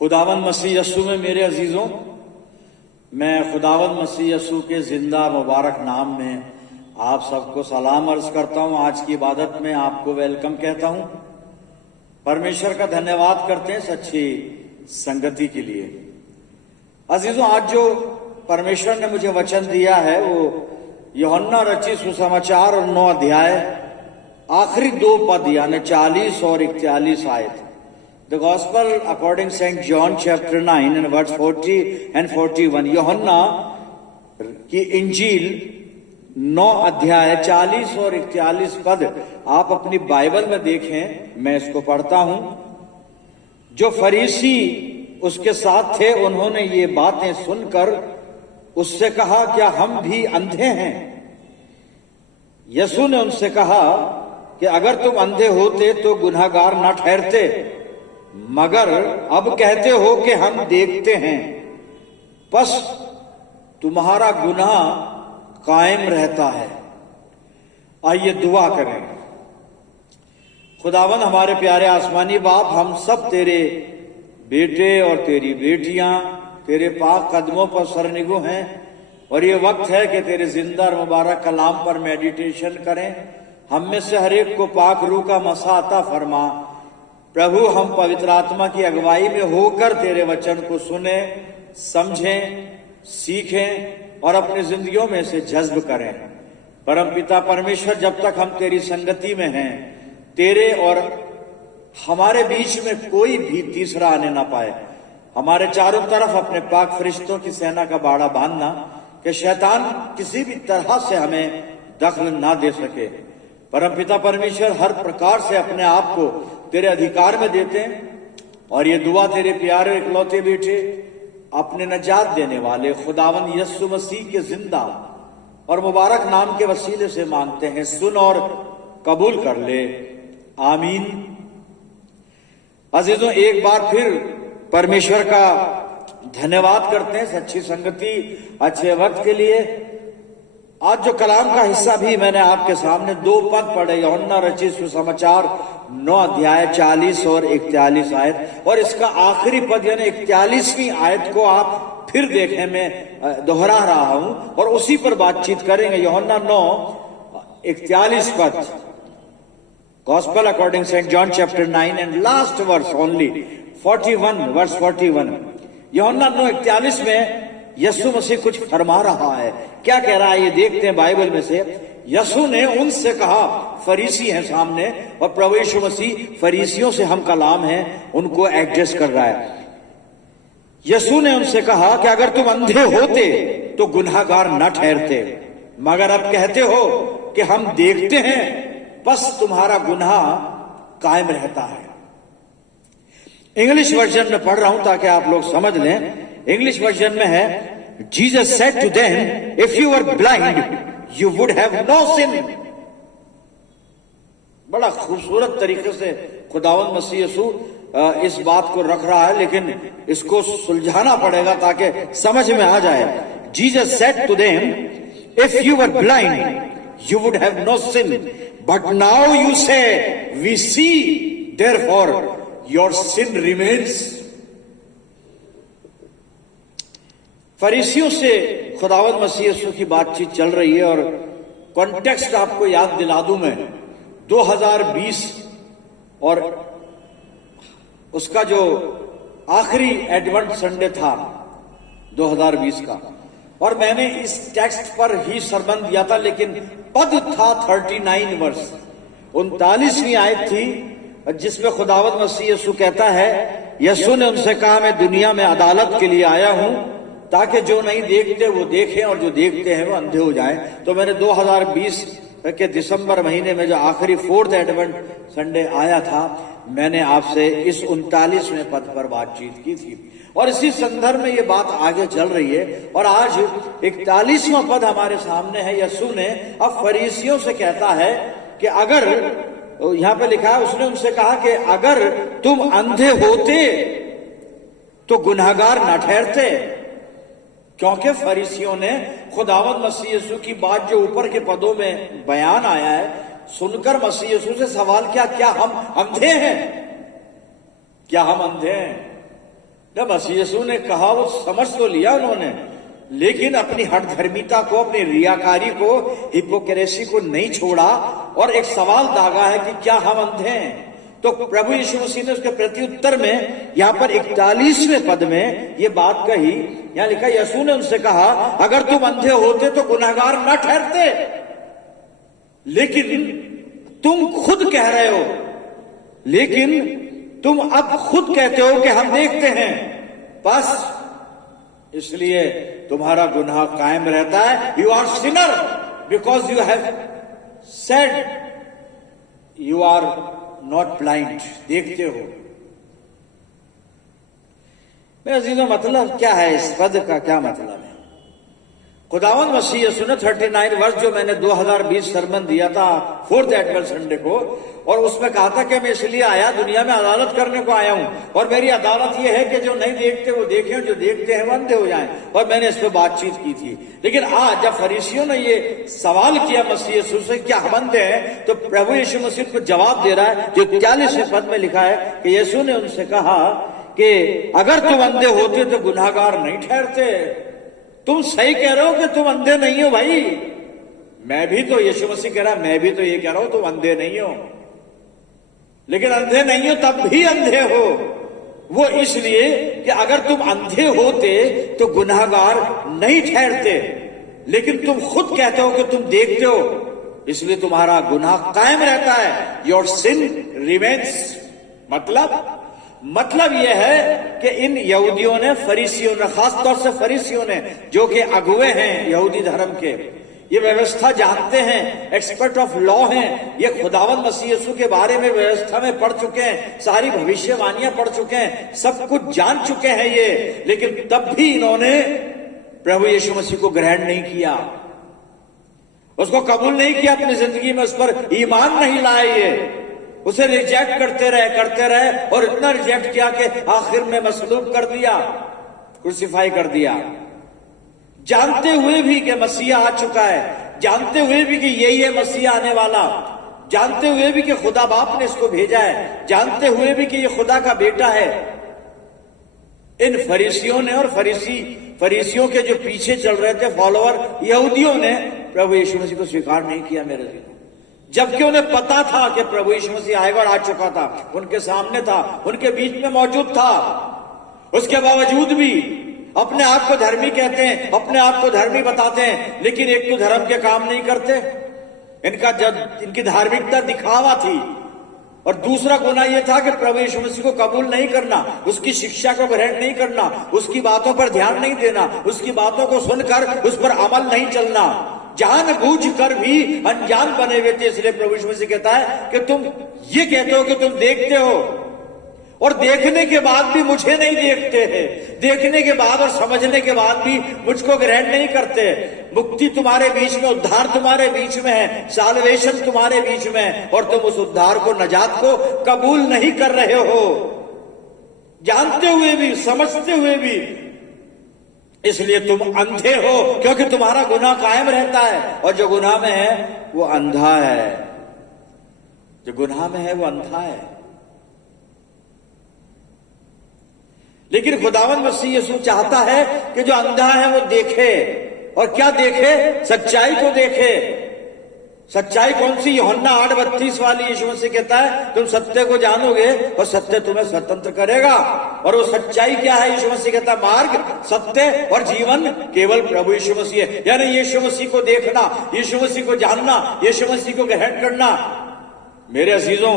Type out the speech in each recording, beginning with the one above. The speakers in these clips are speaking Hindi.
खुदावंद मसीह यस्सु में मेरे अजीजों, मैं खुदावंद मसीह यस्सु के जिंदा मुबारक नाम में आप सबको सलाम अर्ज करता हूं। आज की इबादत में आपको वेलकम कहता हूं। परमेश्वर का धन्यवाद करते हैं सच्ची संगति के लिए। अजीजों, आज जो परमेश्वर ने मुझे वचन दिया है वो यूहन्ना रचित सुसमाचार और 9 अध्याय आखिरी 2 पद यानी 40 और 41 आयत। The Gospel according St. John chapter 9 and verse 40 and 41। यूहन्ना की इंजील 9 अध्याय 40 और 41 पद आप अपनी बाइबल में देखें। मैं इसको पढ़ता हूं। जो फरीसी उसके साथ थे उन्होंने ये बातें सुनकर उससे कहा, क्या हम भी अंधे हैं? यीशु ने उनसे कहा कि अगर तुम अंधे होते तो गुनहगार न ठहरते, मगर अब कहते हो कि हम देखते हैं, बस तुम्हारा गुनाह कायम रहता है। आइए दुआ करें। खुदावन हमारे प्यारे आसमानी बाप, हम सब तेरे बेटे और तेरी बेटियां तेरे पाक कदमों पर सरनिगो हैं और ये वक्त है कि तेरे जिंदा और मुबारक कलाम पर मेडिटेशन करें। हम में से हर एक को पाक रूह का मसा अता फरमा। प्रभु, हम पवित्र आत्मा की अगुवाई में होकर तेरे वचन को सुने, समझें, सीखें और अपनी जिंदगियों में से जज्ब करें। परम पिता परमेश्वर, जब तक हम तेरी संगति में हैं, तेरे और हमारे बीच में कोई भी तीसरा आने ना पाए। हमारे चारों तरफ अपने पाक फरिश्तों की सेना का बाड़ा बांधना कि शैतान किसी भी तरह से हमें दखल ना दे सके। परम पिता परमेश्वर, हर प्रकार से अपने आप को तेरे अधिकार में देते हैं और ये दुआ तेरे प्यारे इकलौते बेटे अपने नजात देने वाले खुदावन यीशु मसीह के जिंदा और मुबारक नाम के वसीले से मांगते हैं। सुन और कबूल कर ले, आमीन। अजीजों, एक बार फिर परमेश्वर का धन्यवाद करते हैं सच्ची संगति, अच्छे वक्त के लिए। आज जो कलाम का हिस्सा भी मैंने आपके सामने 2 पद पढ़े, यूहन्ना रचित सुसमाचार 9 अध्याय 40 और 41 आयत, और इसका आखिरी पद यानी 41वीं आयत को आप फिर देखें। मैं दोहरा रहा हूं और उसी पर बातचीत करेंगे। यूहन्ना 9 41 पद, gospel according saint John chapter 9 and last verse only 41 verse 41। यूहन्ना 9 41 में यीशु मसीह कुछ फरमा रहा है। क्या कह रहा है ये देखते हैं बाइबल में से। यीशु ने उनसे कहा, फरीसी हैं सामने और प्रभु यीशु मसीह फरीसियों से हम कलाम है, उनको एड्रेस कर रहा है। यीशु ने उनसे कहा कि अगर तुम अंधे होते तो गुनहगार न ठहरते, मगर अब कहते हो कि हम देखते हैं, बस तुम्हारा गुनाह कायम रहता है। इंग्लिश वर्जन में पढ़ रहा हूं ताकि आप लोग समझ लें। इंग्लिश वर्जन में है, Jesus said to them, if you were blind you would have no sin. बड़ा खूबसूरत तरीके से खुदावंद मसीह यीशु इस बात को रख रहा है, लेकिन इसको सुलझाना पड़ेगा ताकि समझ में आ जाए। Jesus said to them, if you were blind you would have no sin, but now you say we see, therefore your sin remains. फरीसियों से खुदावंद मसीह यीशु की बातचीत चल रही है और कॉन्टेक्स्ट आपको याद दिला दूं मैं। 2020 और उसका जो आखिरी एडवेंट संडे था 2020 का, और मैंने इस टेक्स्ट पर ही सरमन दिया था, लेकिन पद था 39 वर्ष 39वीं आयत थी, जिसमें खुदावंद मसीह यीशु कहता है, यीशु ने उनसे कहा, मैं दुनिया में अदालत के लिए आया हूं ताकि जो नहीं देखते वो देखें और जो देखते हैं वो अंधे हो जाएं। तो मैंने 2020 के दिसंबर महीने में जो आखिरी 4th एडवेंट संडे आया था, मैंने आपसे इस 39वें पद पर बातचीत की थी और इसी संदर्भ में ये बात आगे चल रही है। और आज 41वां पद हमारे सामने है। यीशु ने अब फरीसियों से कहता है कि अगर, यहां पे लिखा है, उसने उनसे कहा कि अगर तुम अंधे होते तो गुनहगार न ठहरते, क्योंकि फरीसियों ने खुदावंद मसीह यीशु की बात जो ऊपर के पदों में बयान आया है सुनकर मसीह यीशु से सवाल किया, क्या हम अंधे हैं? क्या हम अंधे हैं? जब मसीह यीशु ने कहा वो समझ तो लिया उन्होंने, लेकिन अपनी हठधर्मिता को, अपनी रियाकारी को, हिपोक्रेसी को नहीं छोड़ा और एक सवाल दागा है कि क्या हम अंधे हैं? तो प्रभु यीशु मसीह ने उसके प्रत्युत्तर में यहां पर 41वें पद में ये बात कही। यहां लिखा, यीशु ने उनसे कहा, अगर तुम अंधे होते तो गुनहगार न ठहरते, लेकिन तुम खुद कह रहे हो, लेकिन तुम अब खुद कहते हो कि हम देखते हैं, बस इसलिए तुम्हारा गुनाह कायम रहता है। You are sinner because you have said you are not blind, देखते हो। मेरे अजीजों, मतलब क्या है इस पद का? क्या मतलब है? खुदावंद मसीह यीशु ने 39 वर्ष जो मैंने 2020 सरमन दिया था 4th एनुअल संडे को, और उसमें कहा था कि मैं इसलिए आया, दुनिया में अदालत करने को आया हूं, और मेरी अदालत यह है कि जो नहीं देखते वो देखें, जो देखते हैं वो अंधे हो जाएं। और मैंने इस पर बातचीत की थी। लेकिन आज जब फरीसियों ने ये सवाल किया मसीह यीशु से, क्या हम अंधे हैं, तो प्रभु यीशु मसीह को जवाब दे रहा है, जो 41वें पद में लिखा है कि यीशु ने उनसे कहा कि अगर तुम अंधे होते तो गुनाहगार नहीं ठहरते। तुम सही कह रहे हो कि तुम अंधे नहीं हो भाई। मैं भी तो, यीशु मसीह कह रहा है, मैं भी तो ये कह रहा हूं तुम अंधे नहीं हो, लेकिन अंधे नहीं हो तब भी अंधे हो। वो इसलिए कि अगर तुम अंधे होते तो गुनाहगार नहीं ठहरते, लेकिन तुम खुद कहते हो कि तुम देखते हो, इसलिए तुम्हारा गुनाह कायम रहता है। Your sin remains. मतलब यह है कि इन यहूदियों ने, फरीसियों ने, खासतौर से फरीसियों ने, जो कि अगुवे हैं यहूदी धर्म के, ये व्यवस्था जानते हैं, एक्सपर्ट ऑफ लॉ हैं, ये खुदावंद मसीह यीशु के बारे में व्यवस्था में पढ़ चुके हैं, सारी भविष्यवाणियां पढ़ चुके हैं, सब कुछ जान चुके हैं ये, लेकिन तब भी इन्होंने प्रभु यीशु मसीह को ग्रहण नहीं किया, उसको कबूल नहीं किया अपनी जिंदगी में, उस पर ईमान नहीं लाए, ये उसे रिजेक्ट करते रहे और इतना रिजेक्ट किया कि आखिर में मसलूब कर दिया, क्रूसिफाई कर दिया। जानते हुए भी कि मसीहा आ चुका है, जानते हुए भी कि यही है मसीहा आने वाला, जानते हुए भी कि खुदा बाप ने इसको भेजा है, जानते हुए भी कि ये खुदा का बेटा है, इन फरीसियों ने और फरीसियों के जो पीछे चल रहे थे फॉलोअर यहूदियों ने प्रभु यीशु मसीह को स्वीकार नहीं किया मेरे जीवन। जबकि उन्हें पता था कि प्रभु यीशु मसीह आएगा और आ चुका था, उनके सामने था, उनके बीच में मौजूद था, उसके बावजूद भी अपने आप को धर्मी कहते हैं, अपने आप को धर्मी बताते हैं, लेकिन एक तो धर्म के काम नहीं करते। इनकी धार्मिकता दिखावा थी, और दूसरा गुनाह यह था कि प्रभु यीशु मसीह को कबूल नहीं करना, उसकी शिक्षा को ग्रहण नहीं करना, उसकी बातों पर ध्यान नहीं देना, उसकी बातों को सुनकर उस पर अमल नहीं चलना, जानबूझ कर भी अनजान बने हुए थे। इसलिए प्रभु यीशु मसीह कहता है कि तुम ये कहते हो कि तुम देखते हो, और देखने के बाद भी मुझे नहीं देखते हैं, देखने के बाद और समझने के बाद भी मुझको ग्रहण नहीं करते। मुक्ति तुम्हारे बीच में, उद्धार तुम्हारे बीच में है, साल्वेशन तुम्हारे बीच में है, और तुम उस उद्धार को, नजात को कबूल नहीं कर रहे हो, जानते हुए भी, समझते हुए भी। इसलिए तुम अंधे हो, क्योंकि तुम्हारा गुनाह कायम रहता है, और जो गुनाह में है वो अंधा है, जो गुनाह में है वो अंधा है। लेकिन खुदावंद मसीह यीशु चाहता है कि जो अंधा है वो देखे, और क्या देखे? सच्चाई को देखे। सच्चाई कौन सी? यूहन्ना 8:32 वाली यीशु मसीह कहता है तुम सत्य को जानोगे और सत्य तुम्हें स्वतंत्र करेगा। और वो सच्चाई क्या है? यीशु मसीह कहता है मार्ग, सत्य और जीवन केवल प्रभु यीशु मसीह है। यानी यीशु मसीह को देखना, यीशु मसीह को जानना, यीशु मसीह को ग्रहण करना। मेरे अजीजों,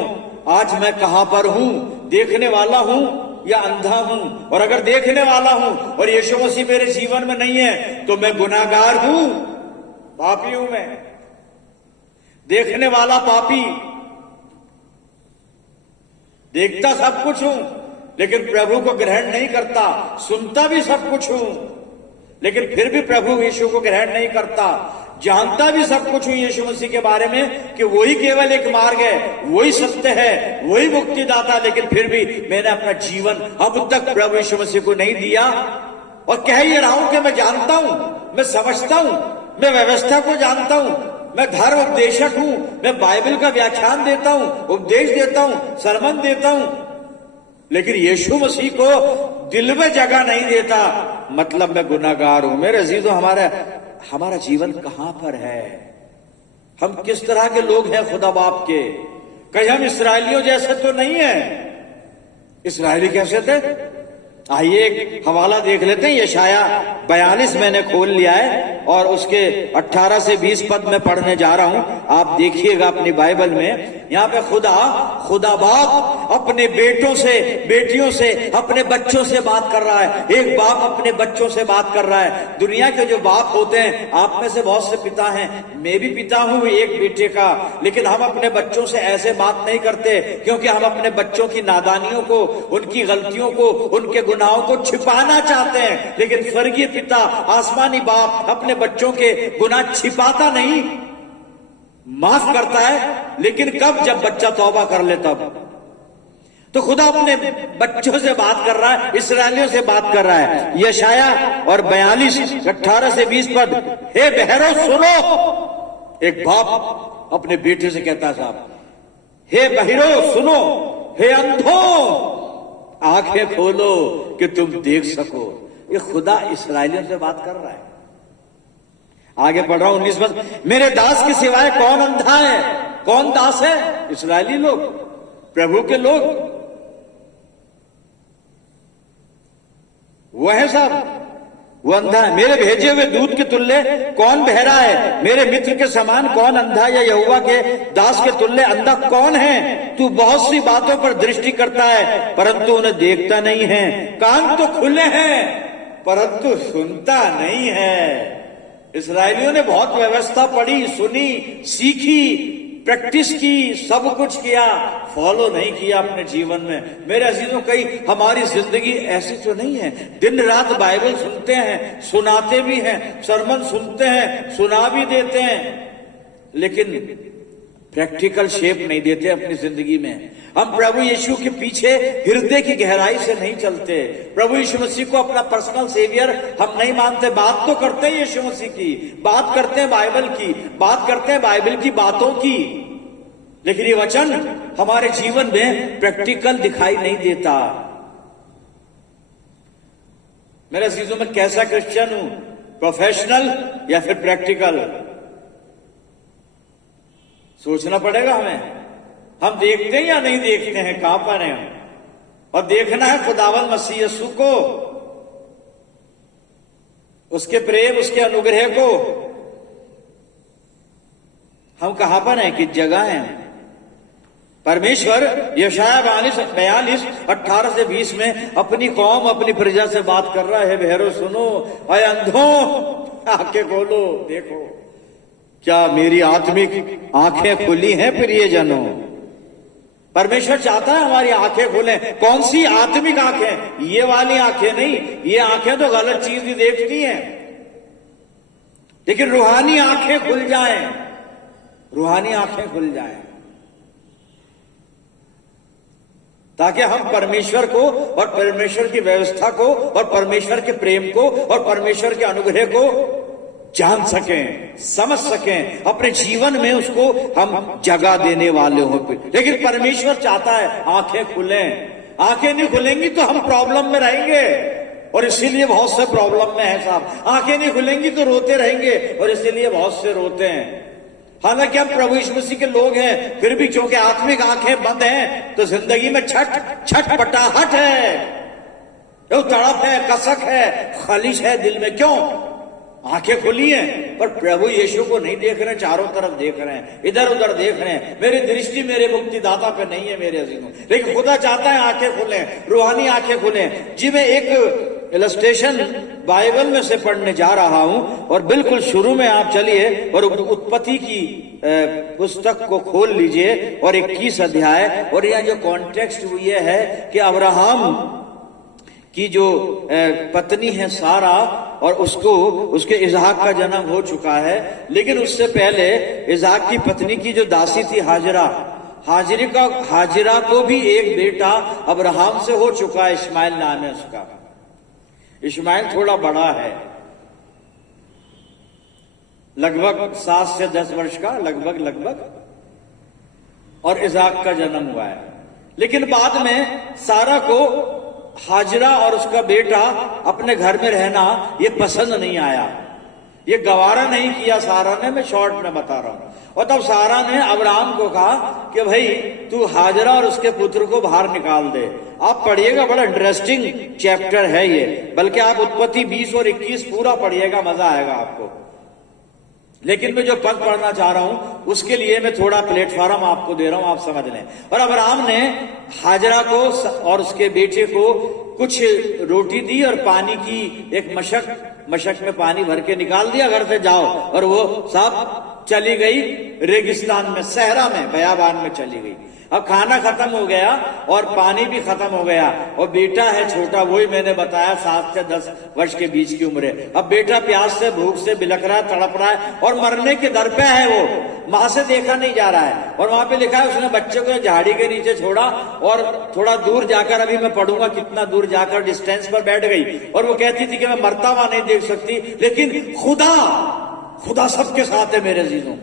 आज मैं कहां पर हूं? देखने वाला हूं या अंधा हूं? और अगर देखने वाला हूं और यीशु मसीह मेरे जीवन में नहीं है तो मैं गुनाहगार हूं, पापी हूं मैं, देखने वाला पापी। देखता सब कुछ हूं लेकिन प्रभु को ग्रहण नहीं करता, सुनता भी सब कुछ हूं लेकिन फिर भी प्रभु यीशु को ग्रहण नहीं करता, जानता भी सब कुछ हूं यीशु मसीह के बारे में कि वही केवल एक मार्ग है, वही सत्य है, वही मुक्तिदाता, लेकिन फिर भी मैंने अपना जीवन अब तक प्रभु यीशु मसीह को नहीं दिया। और कह ये रहा हूं कि मैं जानता हूं, मैं समझता हूं, मैं व्यवस्था को जानता हूं, मैं धर्म उपदेशक हूं, मैं बाइबल का व्याख्यान देता हूं, उपदेश देता हूं, सरमन देता हूं, लेकिन यीशु मसीह को दिल में जगह नहीं देता, मतलब मैं गुनाहगार हूं। मेरे अजीजों, हमारा जीवन कहां पर है? हम किस तरह के लोग हैं खुदा बाप के? कहीं हम इसराइलियों जैसे तो नहीं है? इसराइली कैसे थे? आइए एक हवाला देख लेते हैं। यशाया 42 मैंने खोल लिया है और उसके 18 से 20 पद में पढ़ने जा रहा हूं। आप देखिएगा अपनी बाइबल में। यहां पे खुदा बाप अपने बेटों से, बेटियों से, अपने बच्चों से बात कर रहा है। एक बाप अपने बच्चों से बात कर रहा है। दुनिया के जो बाप होते हैं, आप में से बहुत से पिता हैं, मैं भी पिता हूं एक बेटे का, लेकिन हम अपने बच्चों से ऐसे बात नहीं करते, क्योंकि हम अपने बच्चों की नादानियों को, उनकी गलतियों को, उनके गुनाहों को छिपाना चाहते हैं। लेकिन स्वर्गीय पिता, आसमानी बाप अपने बच्चों के गुनाह छिपाता नहीं, माफ करता है। लेकिन कब? जब बच्चा तौबा कर ले तब। तो खुदा अपने बच्चों से बात कर रहा है, इसराइलियों से बात कर रहा है। यशाया और 42 18 से 20 पद। हे बहरों सुनो, एक बाप अपने बेटे से कहता है साहब, हे बहरों सुनो, हे अंधों आंखें खोलो कि तुम देख सको। ये खुदा इसराइलियों से बात कर रहा है। आगे पढ़ रहा हूं 19 पद। मेरे दास के सिवाय कौन अंधा है? कौन दास है? इसराइली लोग, प्रभु के लोग, वो है साहब, वो अंधा है। मेरे भेजे हुए दूत के तुल्य कौन बहरा है? मेरे मित्र के समान कौन अंधा, या यहोवा के दास के तुल्य अंधा कौन है? तू बहुत सी बातों पर दृष्टि करता है, परंतु उन्हें देखता नहीं है। कान तो खुले हैं, परंतु सुनता नहीं है। इसराइलियों ने बहुत व्यवस्था पढ़ी, सुनी, सीखी, प्रैक्टिस की, सब कुछ किया, फॉलो नहीं किया अपने जीवन में। मेरे अजीजों, कई हमारी जिंदगी ऐसी तो नहीं है। दिन रात बाइबल सुनते हैं, सुनाते भी हैं, सरमन सुनते हैं, सुना भी देते हैं, लेकिन प्रैक्टिकल शेप नहीं देते अपनी जिंदगी में। हम प्रभु यीशु के पीछे हृदय की गहराई से नहीं चलते। प्रभु यीशु मसीह को अपना पर्सनल सेवियर हम नहीं मानते। बात तो करते हैं यीशु मसीह की, बात करते हैं बाइबल की, बात करते हैं बाइबल की बातों की, लेकिन ये वचन हमारे जीवन में प्रैक्टिकल दिखाई नहीं देता। मेरे अजीजों, में कैसा क्रिश्चियन हूं? प्रोफेशनल या फिर प्रैक्टिकल? सोचना पड़ेगा हमें। हम देखते हैं या नहीं देखते हैं? कहां पर हैं? और देखना है खुदावंद मसीह यीशु को, उसके प्रेम, उसके अनुग्रह को। हम कहां पर हैं? किस जगह हैं? परमेश्वर यशाया 42 18 से 20 में अपनी कौम, अपनी प्रजा से बात कर रहा है। बहरों सुनो, अय अंधों आंखें खोलो, देखो। क्या मेरी आत्मिक आंखें खुली हैं प्रियजनों? परमेश्वर चाहता है हमारी आंखें खुलें। कौन सी आत्मिक आंखें? ये वाली आंखें नहीं। ये आंखें तो गलत चीज ही देखती हैं, लेकिन रूहानी आंखें खुल जाएं, रूहानी आंखें खुल जाएं, ताकि हम परमेश्वर को और परमेश्वर की व्यवस्था को और परमेश्वर के प्रेम को और परमेश्वर के अनुग्रह को जान सकें, समझ सकें, अपने जीवन में उसको हम जगह देने वाले हों। लेकिन परमेश्वर चाहता है आंखें खुलें। आंखें नहीं खुलेंगी तो हम प्रॉब्लम में रहेंगे, और इसीलिए बहुत से प्रॉब्लम में है साहब। आंखें नहीं खुलेंगी तो रोते रहेंगे, और इसीलिए बहुत से रोते हैं। हालांकि हम प्रभु यीशु मसीह के लोग हैं, फिर भी क्योंकि आत्मिक आंखें बंद हैं तो जिंदगी में छटपटाहट है, तड़प है, कसक है, खलिश है दिल में। क्यों? आंखें खुली हैं पर प्रभु यीशु को नहीं देख रहे, चारों तरफ देख रहे हैं, इधर उधर देख रहे हैं। मेरी दृष्टि मेरे मुक्तिदाता पे नहीं है मेरे अजीजों। लेकिन खुदा चाहता है आंखें खुलें, रूहानी आंखें खुलें। जी, मैं एक इलस्ट्रेशन बाइबल में से पढ़ने जा रहा हूं, और बिल्कुल शुरू में आप चलिए और उत्पत्ति की पुस्तक को खोल लीजिए और 21 अध्याय। और यह जो कॉन्टेक्स्ट वो ये है कि अब्राहम की जो पत्नी है सारा, और उसके इज़हाक का जन्म हो चुका है, लेकिन उससे पहले इज़हाक की पत्नी की जो दासी थी हाजिरा को भी एक बेटा अब्राहम से हो चुका है, इस्माइल नाम है उसका। इस्माइल थोड़ा बड़ा है, लगभग 7 से 10 वर्ष का, लगभग, और इज़हाक का जन्म हुआ है। लेकिन बाद में सारा को हाजरा और उसका बेटा अपने घर में रहना ये पसंद नहीं आया, ये गवारा नहीं किया सारा ने, मैं शॉर्ट में बता रहा हूं। और तब सारा ने अब्राहम को कहा कि भाई तू हाजरा और उसके पुत्र को बाहर निकाल दे। आप पढ़िएगा, बड़ा इंटरेस्टिंग चैप्टर है ये, बल्कि आप उत्पत्ति 20 और 21 पूरा पढ़िएगा, मजा आएगा आपको। लेकिन मैं जो पद पढ़ना चाह रहा हूं उसके लिए मैं थोड़ा प्लेटफॉर्म आपको दे रहा हूं, आप समझ लें। और अब्राहम ने हाजरा को और उसके बेटे को कुछ रोटी दी और पानी की एक मशक में पानी भर के निकाल दिया, घर से जाओ। और वो सब चली गई रेगिस्तान में, सहरा में, बयाबान में चली गई। अब खाना खत्म हो गया और पानी भी खत्म हो गया, और बेटा है छोटा, वही मैंने बताया 7 से 10 वर्ष के बीच की उम्र है। अब बेटा प्यास से, भूख से बिलख रहा है, तड़प रहा है और मरने के दर पे है। वो मां से देखा नहीं जा रहा है, और वहां पे लिखा है उसने बच्चे को झाड़ी के नीचे छोड़ा और थोड़ा दूर जाकर, अभी मैं पढ़ूंगा कितना दूर जाकर, डिस्टेंस पर बैठ गई। और वो कहती थी कि मैं मरता हुआ नहीं देख सकती, लेकिन खुदा सबके साथ है मेरे अजीजों।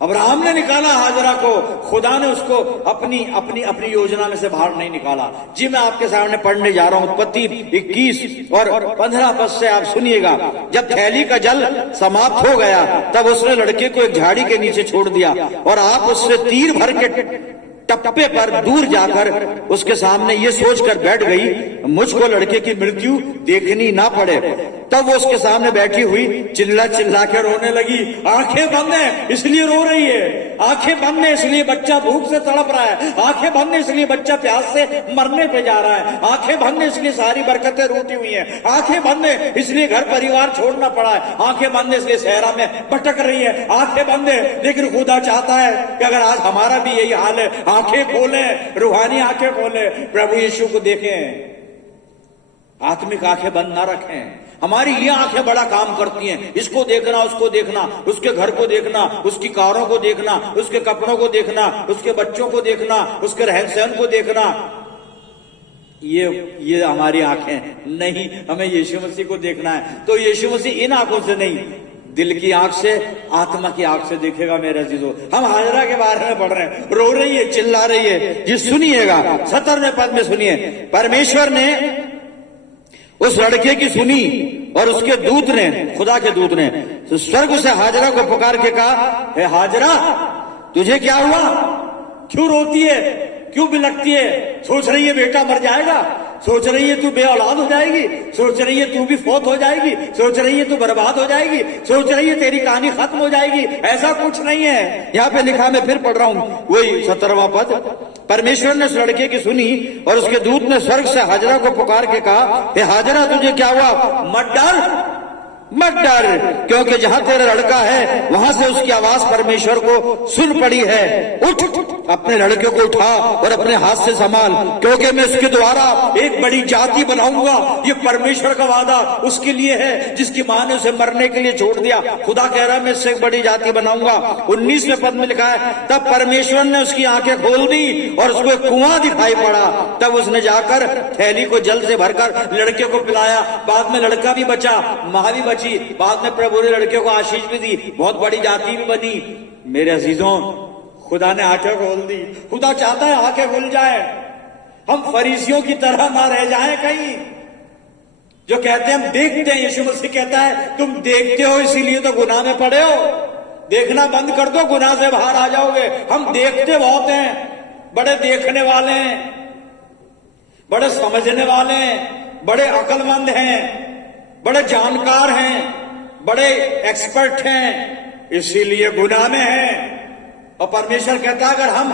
अब्राहम ने निकाला हाजरा को, खुदा ने उसको अपनी योजना में से बाहर नहीं निकाला। जी मैं आपके सामने पढ़ने जा रहा हूं उत्पत्ति 21 और 15 पद से, आप सुनिएगा। जब थैली का जल समाप्त हो गया तब उसने लड़के को एक झाड़ी के नीचे छोड़ दिया, और आप उससे तीर भर के टप्पे पर दूर जाकर उसके सामने ये सोचकर बैठ गई, मुझको लड़के की मृत्यु देखनी ना पड़े। तब वो उसके सामने बैठी हुई चिल्ला के रोने लगी। आंखें बंद है इसलिए रो रही है, आंखें बंद है इसलिए बच्चा भूख से तड़प रहा है, आंखें बंद है इसलिए बच्चा प्यास से मरने पे जा रहा है, आंखें बंद है इसलिए सारी बरकतें रूठी हुई हैं, आंखें बंद है इसलिए घर परिवार छोड़ना पड़ा है, आंखें बंद है इसलिए सहरा में भटक रही है, आंखें बंद है। लेकिन खुदा चाहता है कि अगर आज हमारा भी यही हाल है, आंखें खोलें, रूहानी आंखें खोलें, प्रभु यीशु को देखें, आत्मिक आंखें बंद ना रखें। हमारी ये आंखें बड़ा काम करती हैं, इसको देखना, उसको देखना, उसके घर को देखना, उसकी कारों को देखना, उसके कपड़ों को देखना, उसके बच्चों को देखना, उसके रहन सहन को देखना। ये हमारी आंखें नहीं, हमें यीशु मसीह को देखना है। तो यीशु मसीह इन आंखों से नहीं, दिल की आंख से, आत्मा की आंख से देखेगा मेरे अजीजों। हम हाजरा के बारे में पढ़ रहे हैं, रो रही है, चिल्ला रही है। जी सुनिएगा, 17वें पद में सुनिए। परमेश्वर ने उस लड़के की सुनी और उसके दूत ने, खुदा के दूत ने, तो स्वर्ग से हाजरा को पुकार के कहा, हे हाजरा तुझे क्या हुआ, क्यों रोती है, क्यों बिलखती है? सोच रही है बेटा मर जाएगा, सोच रही है तू बेऔलाद हो जाएगी, सोच रही है तू भी फौत हो जाएगी, सोच रही है तू बर्बाद हो जाएगी, सोच रही है तेरी कहानी खत्म हो जाएगी। ऐसा कुछ नहीं है। यहाँ पे लिखा, मैं फिर पढ़ रहा हूं, वही 17वां पद। परमेश्वर ने उस लड़के की सुनी और उसके दूत ने स्वर्ग से हाजरा को पुकार के कहा, हे हाजरा तुझे क्या हुआ, मत डर, क्योंकि जहां तेरा लड़का है वहां से उसकी आवाज परमेश्वर को सुन पड़ी है। उठ, अपने लड़के को उठा और अपने हाथ से संभाल, क्योंकि मैं उसके द्वारा एक बड़ी जाति बनाऊंगा। ये परमेश्वर का वादा उसके लिए है जिसकी मां ने उसे मरने के लिए छोड़ दिया। खुदा कह रहा है मैं इससे एक बड़ी जाति बनाऊंगा। 19वें पद में लिखा है, तब परमेश्वर ने उसकी आंखें खोल दी और उसको एक कुआं दिखाई पड़ा। तब उसने जाकर थैली को जल से भरकर लड़के को पिलाया। बाद में लड़का भी बचा, मां भी बची, बाद में प्रभु ने लड़के को आशीष भी दी, बहुत बड़ी जाति भी बनी। मेरे अजीजों, खुदा ने आंखें खोल दी। खुदा चाहता है आंखें खुल जाए, हम फरीसियों की तरह ना रह जाएं कहीं, जो कहते हैं हम देखते हैं। यीशु मसीह कहता है तुम देखते हो इसीलिए तो गुनाह में पड़े हो, देखना बंद कर दो, गुनाह से बाहर आ जाओगे। हम देखते बहुत हैं, बड़े देखने वाले हैं, बड़े समझने वाले हैं, बड़े अक्लमंद हैं, बड़े जानकार हैं, बड़े एक्सपर्ट हैं, इसीलिए गुनाह में हैं। और परमेश्वर कहता है अगर हम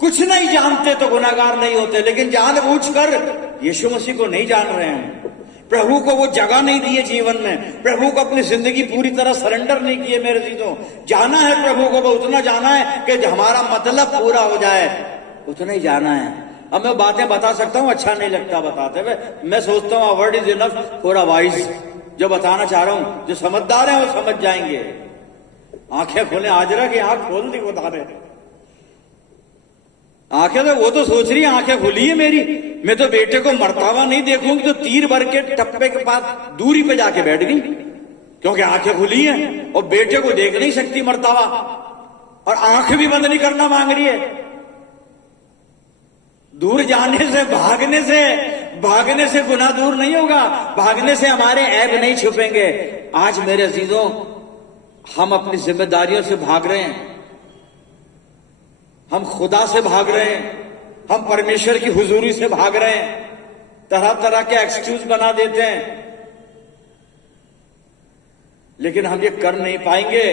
कुछ नहीं जानते तो गुनाहगार नहीं होते, लेकिन जानबूझकर यीशु मसीह को नहीं जान रहे हैं, प्रभु को वो जगह नहीं दी है जीवन में, प्रभु को अपनी जिंदगी पूरी तरह सरेंडर नहीं किए। मेरे चीजों, जाना है प्रभु को, उतना जाना है कि हमारा मतलब पूरा हो जाए, उतना ही जाना है। अब मैं बातें बता सकता हूं, अच्छा नहीं लगता बताते हुए, मैं सोचता हूं word is enough for a wise. जो बताना चाह रहा हूं, जो समझदार है वो समझ जाएंगे। आंखें खोले, हाजरा की आंख खोल दी खुदा ने। आंखें तो वो तो सोच रही है आंखें खुली है मेरी, मैं तो बेटे को मरता हुआ नहीं देखूंगी, तो तीर भर के टप्पे के पास दूरी पे जाके बैठ गई, क्योंकि आंखें खुली हैं और बेटे को देख नहीं सकती मरता हुआ, और आंख भी बंद नहीं करना मांग रही है। दूर जाने से भागने से गुनाह दूर नहीं होगा, भागने से हमारे ऐब नहीं छुपेंगे। आज मेरे अजीजों, हम अपनी जिम्मेदारियों से भाग रहे हैं, हम खुदा से भाग रहे हैं, हम परमेश्वर की हुजूरी से भाग रहे हैं, तरह तरह के एक्सक्यूज बना देते हैं, लेकिन हम ये कर नहीं पाएंगे।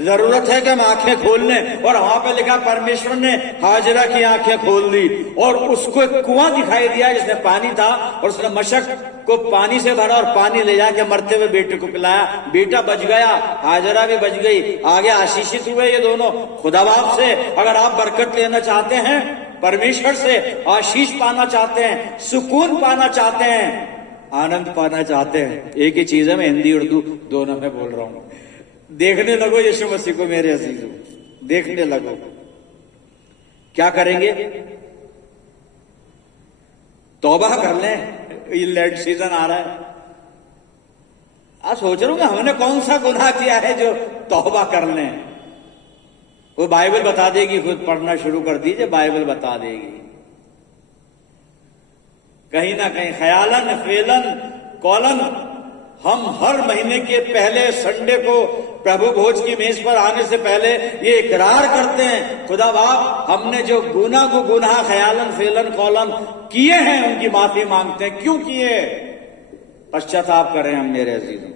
जरूरत है कि हम आंखें खोल लें। और वहां पे लिखा परमेश्वर ने हाजरा की आंखें खोल दी और उसको एक कुआं दिखाई दिया जिसमें पानी था, और उसने मशक को पानी से भरा और पानी ले जाके मरते हुए बेटे को पिलाया। बेटा बच गया, हाजरा भी बच गई, आगे आशीषित हुए ये दोनों खुदा बाप से। अगर आप बरकत लेना चाहते हैं परमेश्वर से, आशीष पाना चाहते हैं, सुकून पाना चाहते हैं, आनंद पाना चाहते हैं, एक ही चीज है, मैं हिंदी उर्दू दोनों में बोल रहा हूं, देखने लगो यीशु मसीह को मेरे अजीजों, देखने लगो। क्या करेंगे? तौबा कर लें। ये लेट सीजन आ रहा है, आज सोच रहा हूं हमने कौन सा गुनाह किया है जो तौबा कर लें। वो बाइबल बता देगी, खुद पढ़ना शुरू कर दीजिए, बाइबल बता देगी। कहीं ना कहीं ख्यालन फेलन कौलन हम हर महीने के पहले संडे को प्रभु भोज की मेज पर आने से पहले ये इकरार करते हैं, खुदा बाप हमने जो गुनाह ख्यालन फेलन कौलन किए हैं उनकी माफी मांगते हैं। क्यों किए? पश्चाताप करें हम मेरे अजीजों,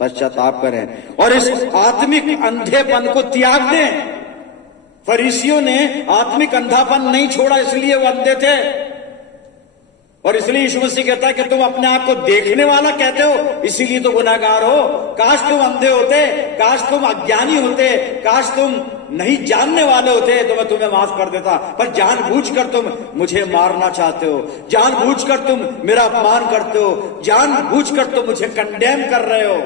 पश्चाताप करें और इस आत्मिक अंधेपन को त्याग दें। फरीसियों ने आत्मिक अंधापन नहीं छोड़ा, इसलिए वो अंधे थे। और इसलिए यीशु मसीह कहता है कि तुम अपने आप को देखने वाला कहते हो, इसीलिए तो गुनाहगार हो। काश तुम अंधे होते, काश तुम अज्ञानी होते, काश तुम नहीं जानने वाले होते तो मैं तुम्हें माफ कर देता। पर जानबूझकर तुम मुझे मारना चाहते हो, जानबूझकर तुम मेरा अपमान करते हो, जानबूझकर तुम मुझे कंडेम कर रहे हो।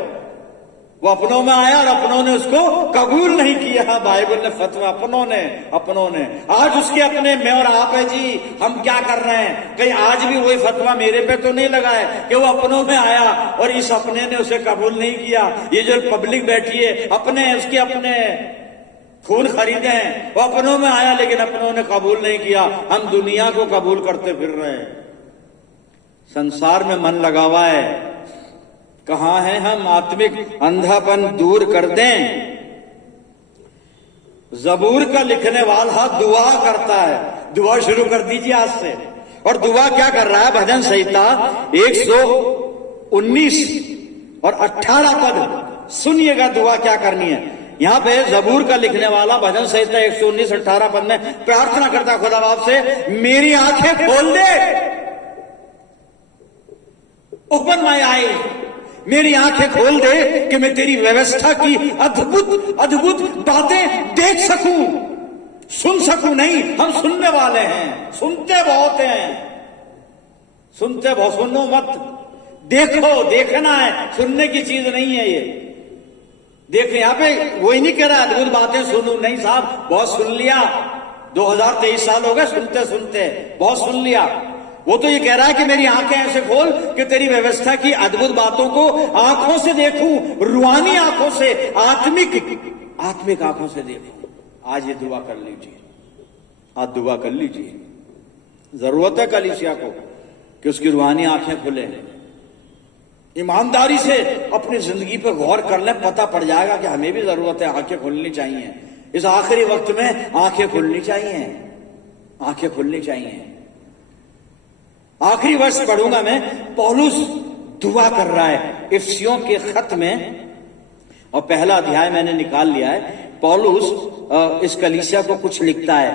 वो अपनों में आया और अपनों ने उसको कबूल नहीं किया। बाइबल ने फतवा अपनों ने आज उसके अपने में और आप है जी। हम क्या कर रहे हैं? कहीं आज भी वही फतवा मेरे पे तो नहीं लगा है कि वो अपनों में आया और इस अपने ने उसे कबूल नहीं किया। ये जो पब्लिक बैठी है अपने उसके अपने खून खरीदे हैं, वो अपनों में आया लेकिन अपनों ने कबूल नहीं किया। हम दुनिया को कबूल करते फिर रहे हैं, संसार में मन लगा हुआ है। कहां है हम आत्मिक अंधापन दूर कर दें। जबूर का लिखने वाला दुआ करता है, दुआ शुरू कर दीजिए आज से। और दुआ क्या कर रहा है? भजन संहिता 119 और 18 पद सुनिएगा, दुआ क्या करनी है। यहां पे जबूर का लिखने वाला भजन संहिता 119 18 पद में प्रार्थना करता खुदा बाप से, मेरी आंखें खोल दे, ओपन माय आईज, मेरी आंखें खोल दे कि मैं तेरी व्यवस्था की अद्भुत अद्भुत बातें देख सकूं, सुन सकूं। नहीं, हम सुनने वाले हैं, सुनते बहुत हैं, सुनते बहुत, सुनो मत, देखो, देखना है, सुनने की चीज नहीं है ये। देखो यहां पे वही नहीं कह रहा अद्भुत बातें सुनू, नहीं साहब, बहुत सुन लिया, 2023 साल हो गए सुनते सुनते, बहुत सुन लिया। वो तो ये कह रहा है कि मेरी आंखें ऐसे खोल कि तेरी व्यवस्था की अद्भुत बातों को आंखों से देखूं, रूहानी आंखों से, आत्मिक आंखों से देखूं। आज ये दुआ कर लीजिए, आज दुआ कर लीजिए। जरूरत है कलीसिया को कि उसकी रूहानी आंखें खुले। ईमानदारी से अपनी जिंदगी पे गौर कर ले, पता पड़ जाएगा कि हमें भी जरूरत है, आंखें खुलनी चाहिए। इस आखिरी वक्त में आंखें खुलनी चाहिए, आंखें खुलनी चाहिए। आखिरी वर्ष पढ़ूंगा मैं, पौलुस दुआ कर रहा है इफिसियों के खत में, और पहला अध्याय मैंने निकाल लिया है। पौलुस इस कलीसिया को कुछ लिखता है,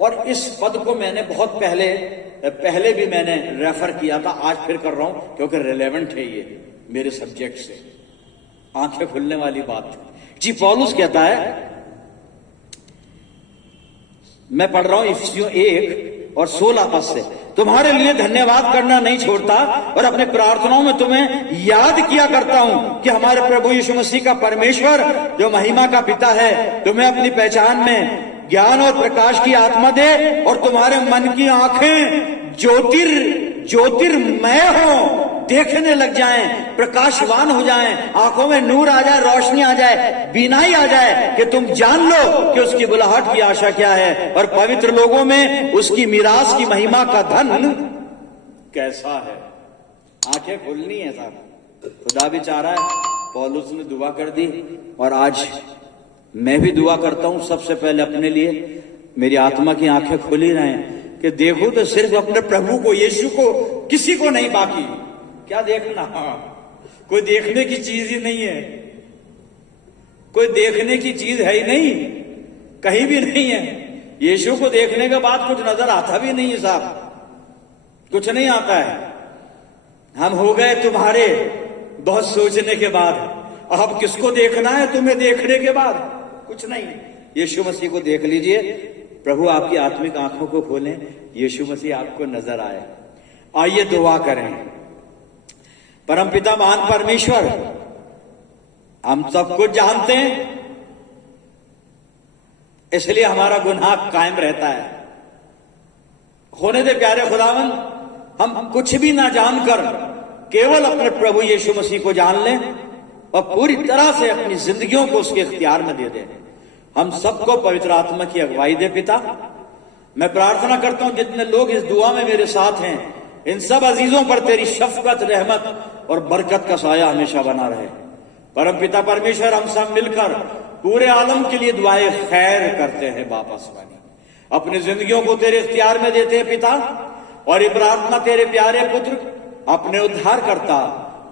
और इस पद को मैंने बहुत पहले भी मैंने रेफर किया था, आज फिर कर रहा हूं क्योंकि रिलेवेंट है ये मेरे सब्जेक्ट से, आंखें खुलने वाली बात जी। पौलुस कहता है, मैं पढ़ रहा हूं इफिसियों 1 और 16 पद से, तुम्हारे लिए धन्यवाद करना नहीं छोड़ता और अपने प्रार्थनाओं में तुम्हें याद किया करता हूं कि हमारे प्रभु यीशु मसीह का परमेश्वर जो महिमा का पिता है तुम्हें अपनी पहचान में ज्ञान और प्रकाश की आत्मा दे और तुम्हारे मन की आंखें ज्योतिर्मय हो, देखने लग जाएं, प्रकाशवान हो जाएं, आंखों में नूर आ जाए, रोशनी आ जाए, बीनाई आ जाए कि तुम जान लो कि उसकी बुलाहट की आशा क्या है और पवित्र लोगों में उसकी मीरास की महिमा का धन कैसा है। आंखें खुलनी है साहब। खुदा भी चाह रहा है, पौलुस ने दुआ कर दी और आज मैं भी दुआ करता हूं सबसे पहले अपने लिए, मेरी आत्मा की आंखें खुली रहें कि देखो तो सिर्फ अपने प्रभु को, यीशु को, किसी को नहीं, बाकी क्या देखना। कोई देखने की चीज ही नहीं है, कोई देखने की चीज है ही नहीं, कहीं भी नहीं है। यीशु को देखने के बाद कुछ नजर आता भी नहीं है साहब, कुछ नहीं आता है। हम हो गए तुम्हारे बहुत सोचने के बाद, अब किसको देखना है तुम्हें देखने के बाद? कुछ नहीं। यीशु मसीह को देख लीजिए, प्रभु आपकी आत्मिक आंखों को खोलें, यीशु मसीह आपको नजर आए। आइए दुआ करें। परमपिता महान परमेश्वर, हम सब कुछ जानते हैं, इसलिए हमारा गुनाह कायम रहता है। होने दे प्यारे खुदावन, हम कुछ भी ना जानकर केवल अपने प्रभु यीशु मसीह को जान लें और पूरी तरह से अपनी जिंदगियों को उसके इख्तियार में दे दें। हम सबको पवित्र आत्मा की अगुवाई दे पिता। मैं प्रार्थना करता हूं जितने लोग इस दुआ में मेरे साथ हैं, इन सब अजीजों पर तेरी शफकत, रहमत और बरकत का साया हमेशा बना रहे। परमपिता परमेश्वर, हम सब मिलकर पूरे आलम के लिए दुआएं खैर करते हैं बाप आसमानी, अपनी जिंदगियों को तेरे इख्तियार में देते हैं पिता, और ये प्रार्थना तेरे प्यारे पुत्र अपने उद्धार करता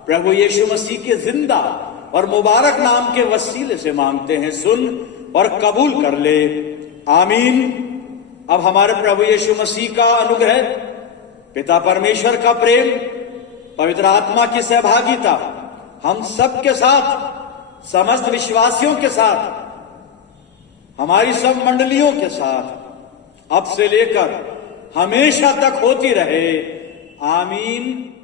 प्रभु यीशु मसीह के जिंदा और मुबारक नाम के वसीले से मांगते हैं। सुन और कबूल कर ले, आमीन। अब हमारे प्रभु यीशु मसीह का अनुग्रह, पिता परमेश्वर का प्रेम, पवित्र आत्मा की सहभागिता हम सब के साथ, समस्त विश्वासियों के साथ, हमारी सब मंडलियों के साथ अब से लेकर हमेशा तक होती रहे, आमीन।